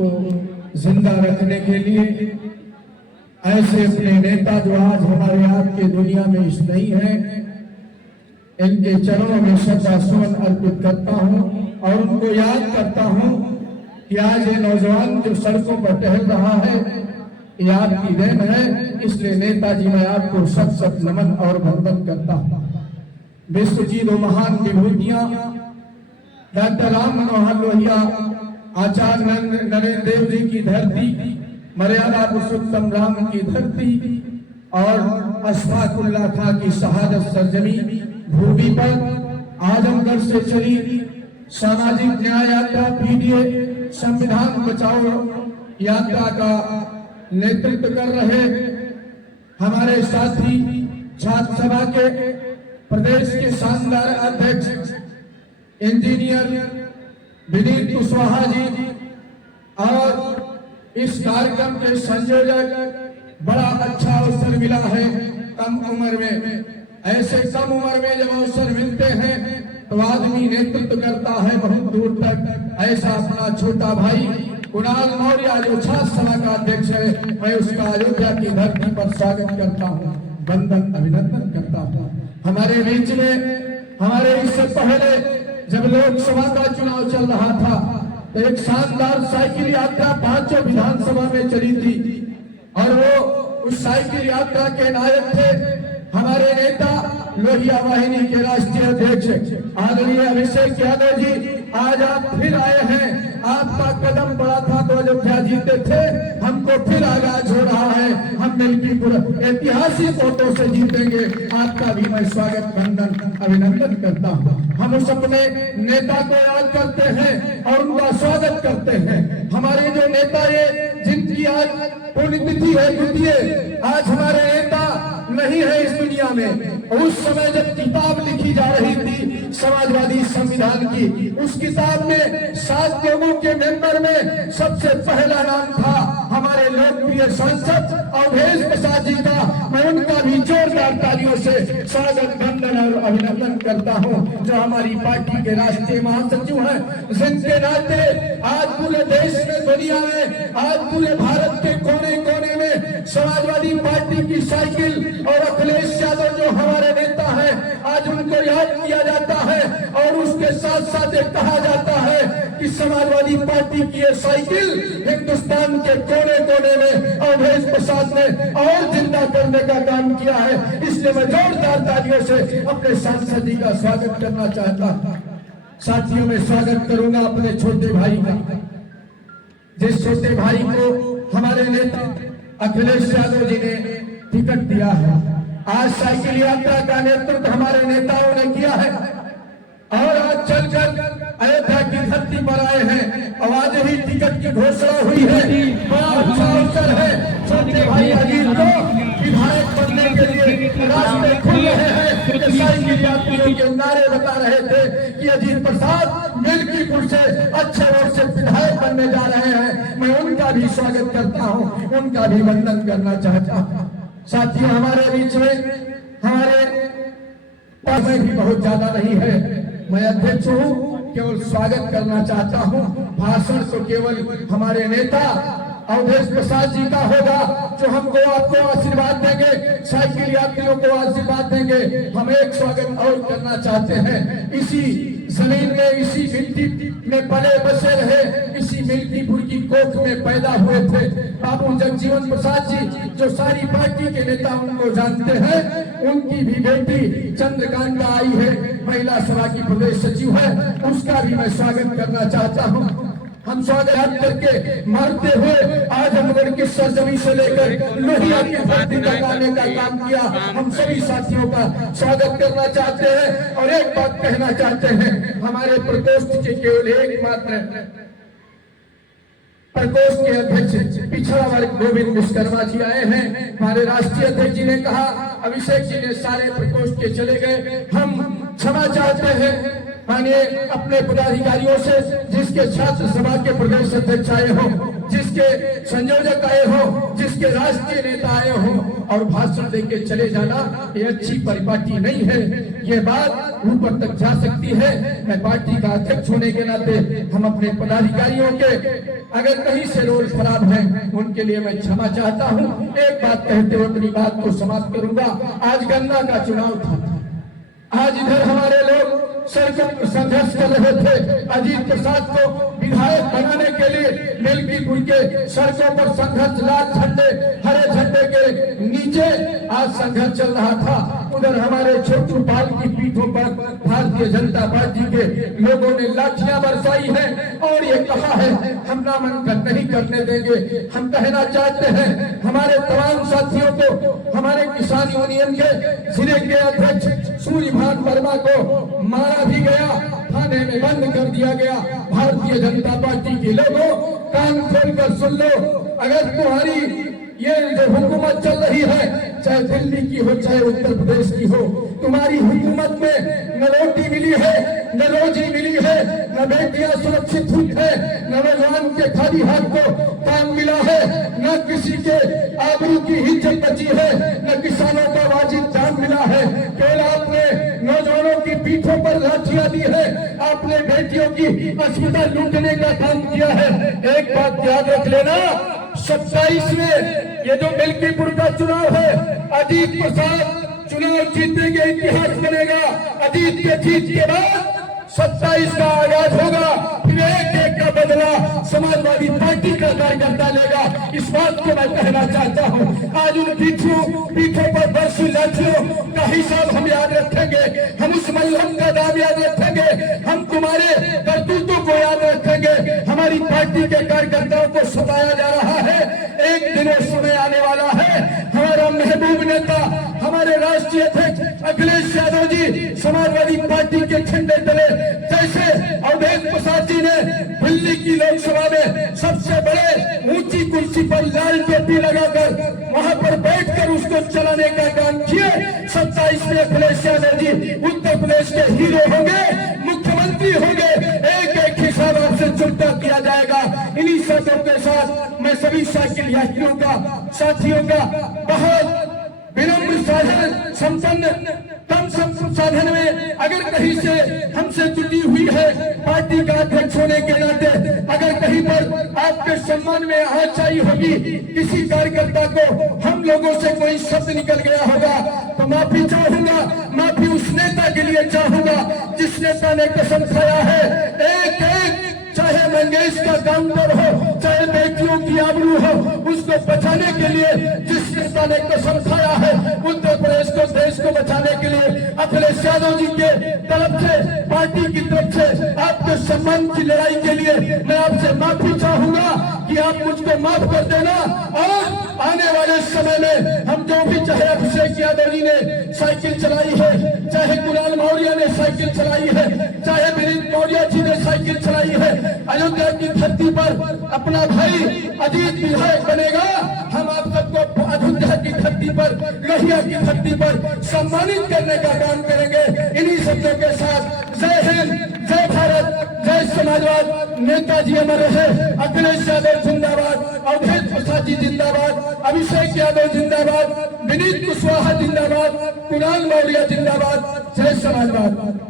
को जिंदा रखने के लिए ऐसे अपने नेता जो आज हमारे आपके दुनिया में इस नहीं है, इनके चरणों में श्रद्धासुमन अर्पित करता हूं और उनको याद करता हूं कि आज ये नौजवान जो सड़कों पर टहल रहा है ये आपकी देन है। इसलिए नेताजी मैं आपको सत सत नमन और वंदन करता हूं। विश्व की दो महान विभूतियां डॉक्टर राम मनोहर लोहिया, आचार्य नरेंद्र देव जी की धरती, मर्यादा पुरुषोत्तम राम की धरती और अशफाकुल्लाह खां की शहादत सरजमी भूमि पर आजमगढ़ से चली सामाजिक न्याय यात्रा पीडीए संविधान बचाओ यात्रा का नेतृत्व कर रहे हमारे साथी छात्र सभा के प्रदेश के शानदार अध्यक्ष इंजीनियर विनीत कुशवाहा जी और इस कार्यक्रम के संयोजक, बड़ा अच्छा अवसर मिला है कम उम्र में। ऐसे कम उम्र में जब अवसर मिलते हैं तो आदमी नेतृत्व करता है बहुत दूर तक। ऐसा अपना छोटा भाई कुणाल मौर्य जो छात्र सभा का अध्यक्ष है, मैं उसका अयोध्या की धरती पर स्वागत करता हूँ, वंदन अभिनंदन करता हूँ। हमारे बीच में हमारे इससे पहले जब लोकसभा का चुनाव चल रहा था तो एक शानदार साइकिल यात्रा 5 विधानसभा में चली थी और वो उस साइकिल यात्रा के नायक थे हमारे नेता लोहिया वाहिनी के राष्ट्रीय अध्यक्ष आदरणीय अभिषेक यादव जी। आज आप फिर आए हैं, आपका कदम बड़ा था तो अयोध्या जीते थे, हमको फिर आगाज हो रहा है, हम मिलकीपुर ऐतिहासिक वोटों से जीतेंगे। आपका भी मैं स्वागत वंदन अभिनंदन करता हूँ। हम उस अपने नेता को याद करते हैं और उनका स्वागत करते हैं। हमारे जो नेता ये जिनकी आज पुण्यतिथि है द्वितीय, आज हमारे नेता नहीं है इस दुनिया में। उस समय जब किताब लिखी जा रही थी समाजवादी संविधान की, उस किताब में 7 लोगों के मेंबर में सबसे पहला नाम था हमारे लोकप्रिय सांसद अवधेश प्रसाद जी का। मैं उनका भी जोरदार तालियों से स्वागत वंदन और अभिनंदन करता हूं, जो हमारी पार्टी के राष्ट्रीय महासचिव हैं, जिनके नाते आज पूरे देश में, दुनिया में, आज पूरे भारत के कोने कोने में समाजवादी पार्टी की साइकिल और अखिलेश यादव जो हमारे नेता है, आज उनको याद किया जाता है। और उसके साथ साथ कहा जाता है कि समाजवादी पार्टी की ये साइकिल हिंदुस्तान के कोने कोने में अवधेश प्रसाद ने और जिंदा करने का काम किया है। इसलिए मैं जोरदार तालियों से अपने सांसद जी का स्वागत करना चाहता हूं। साथियों में स्वागत करूंगा अपने छोटे भाई का, जिस छोटे भाई को हमारे नेता अखिलेश यादव जी ने टिकट दिया है। आज साइकिल यात्रा का नेतृत्व हमारे नेताओं ने किया है और आज चलकर अयोध्या की धरती पर आए हैं और आज ही टिकट की घोषणा हुई है। बड़ा अच्छा अवसर है छोटे भाई अजीत को विधायक बनने के लिए रास्ते खुल रहे हैं। साइकिल यात्रियों के नारे बता रहे थे कि अजीत प्रसाद मिल्कीपुर से अच्छे वोट से विधायक बनने जा रहे हैं। मैं उनका भी स्वागत करता हूँ, उनका भी वंदन करना चाहता हूँ। साथियों हमारे बीच में हमारे समय भी बहुत ज्यादा नहीं है, मैं अध्यक्ष हूँ, केवल स्वागत करना चाहता हूँ। भाषण तो केवल हमारे नेता अवधेश प्रसाद जी का होगा, जो हमको आपको आशीर्वाद देंगे, साइकिल यात्रियों को आशीर्वाद देंगे। हम एक स्वागत और करना चाहते हैं। इसी जमीन में, इसी मिट्टी में पले बसे रहे, इसी मिल्कीपुर की कोख में पैदा हुए थे बाबू जगजीवन प्रसाद जी, जो सारी पार्टी के नेता उनको जानते हैं। उनकी भी बेटी चंद्रकांता आई है, महिला सभा की प्रदेश सचिव है, उसका भी मैं स्वागत करना चाहता हूँ। हम स्वागत करके मरते हुए आज हमगढ़ की सरजमी से लेकर लोहिया की धरती तक आने का काम किया। हम सभी साथियों का स्वागत करना चाहते हैं और एक बात कहना चाहते हैं, हमारे प्रकोष्ठ के केवल एकमात्र प्रकोष्ठ के अध्यक्ष पिछड़ा वर्ग गोविंद विश्वकर्मा जी आए हैं। हमारे राष्ट्रीय अध्यक्ष जी ने कहा, अभिषेक जी ने सारे प्रकोष्ठ के चले गए। हम क्षमा चाहते हैं मानिए अपने पदाधिकारियों से, जिसके छात्र सभा के प्रदेश अध्यक्ष आए हो, जिसके संयोजक आए हो, जिसके राष्ट्रीय नेता आए हो और भाषण देके चले जाना, ये अच्छी परिपाटी नहीं है। ये बात ऊपर तक जा सकती है। मैं पार्टी का अध्यक्ष होने के नाते हम अपने पदाधिकारियों के अगर कहीं से रोल खराब है उनके लिए मैं क्षमा चाहता हूँ। एक बात कहते हुए अपनी बात को समाप्त करूंगा। आज गन्ना का चुनाव था, आज इधर हमारे लोग सरकार संघर्ष कर रहे थे अजीत प्रसाद को विधायक बनाने के लिए। मिल्कीपुर के सड़कों पर संघर्ष, लाल झंडे हरे झंडे के नीचे आज संघर्ष चल रहा था। उधर हमारे छोटू पाल की पीठों पर भारतीय जनता पार्टी के लोगों ने लाठियां बरसाई है और ये कहा है हम नामांकन नहीं करने देंगे। हम कहना चाहते हैं हमारे तमाम साथियों को, हमारे किसान यूनियन के जिले के अध्यक्ष सूर्यभान वर्मा को मारा भी गया, थाने में बंद कर दिया गया। भारतीय जनता पार्टी के लोगों कान खोलकर सुन लो, अगर तुम्हारी ये जो हुकूमत चल रही है, चाहे दिल्ली की हो चाहे उत्तर प्रदेश की हो, तुम्हारी हुकूमत में न रोटी मिली है, न रोजी मिली है, न बेटियां सुरक्षित हुई है, न नौजवान के खाली हाथ को काम मिला है, न किसी के आबरू की इज्जत बची है, न किसानों का वाजिब दाम मिला है। केवल आपने नौजवानों की पीठों पर लाठियां दी है, आपने बेटियों की अस्पताल लूटने का काम किया है। एक बात याद रख लेना, 27 में ये जो मिल्कीपुर का चुनाव है, अजीत प्रसाद चुनाव जीतेंगे, इतिहास बनेगा। अजीत के जीत के बाद 27 का आगाज होगा, फिर एक का बदला समाजवादी पार्टी का कार्यकर्ता लेगा। इस बात को मैं कहना चाहता हूँ। आज उन पीठों पर बरसी लाठियों का हिसाब हम याद रखेंगे, हम उस मल्लम का दाम याद रखेंगे, हम तुम्हारे करतूतों को याद रखेंगे। हमारी पार्टी के कार्यकर्ताओं को सताया जा रहा है, एक दिन समय आने वाला है, हमारा महबूब नेता, हमारे राष्ट्रीय अध्यक्ष अखिलेश यादव जी समाजवादी पार्टी के झंडे तले, जैसे अवधेश प्रसाद जी ने दिल्ली की लोकसभा में सबसे बड़े ऊंची कुर्सी पर लाल टोपी लगाकर वहां पर बैठकर उसको चलाने का काम किए, 27 में अखिलेश यादव जी उत्तर प्रदेश के हीरो होंगे, मुख्यमंत्री होंगे। एक एक हिसाब आपसे चुकता किया जाएगा। इन्हीं शर्तों के साथ मैं सभी साइकिल यात्रियों का, साथियों का बहुत विनम्र साधन संपन्न कम साधन में अगर कहीं से हमसे जुटी हुई है पार्टी का अध्यक्ष होने के नाते, अगर कहीं पर आपके सम्मान में आचाई होगी, किसी कार्यकर्ता को हम लोगों से कोई शब्द निकल गया होगा तो माफी चाहूंगा। माफी उस नेता के लिए चाहूंगा जिस नेता ने कसम खाया है, एक एक चाहे मंगेश का काउंटर हो, चाहे बेटियों की आबरू हो, उसको बचाने के लिए जिस नेता ने कसम खाया है, उत्तर प्रदेश को, देश को बचाने के लिए अखिलेश यादव जी के तरफ से, पार्टी की तरफ से आपके सम्मान की लड़ाई के लिए मैं आपसे माफी चाहूंगा कि आप मुझको माफ कर देना। और आने वाले समय में हम जो भी, चाहे अभिषेक यादव जी ने साइकिल चलाई है, चाहे कुणाल मौर्य ने साइकिल चलाई है, चाहे विनीत मौर्य जी ने साइकिल चलाई है, अयोध्या की धरती पर अपना भाई अजीत विधायक बनेगा। हम आप सबको अयोध्या की धरती पर, लोहिया की धरती पर सम्मानित करने का काम करेंगे। इन्हीं शब्दों के साथ जय हिंद, जय भारत, जय समाजवाद, नेताजी अमर रहे, अखिलेश यादव जिंदाबाद, अवधेश प्रसाद जी जिंदाबाद, अभिषेक यादव जिंदाबाद, विनीत कुशवाहा जिंदाबाद, कुणाल मौर्य जिंदाबाद, जय समाजवाद।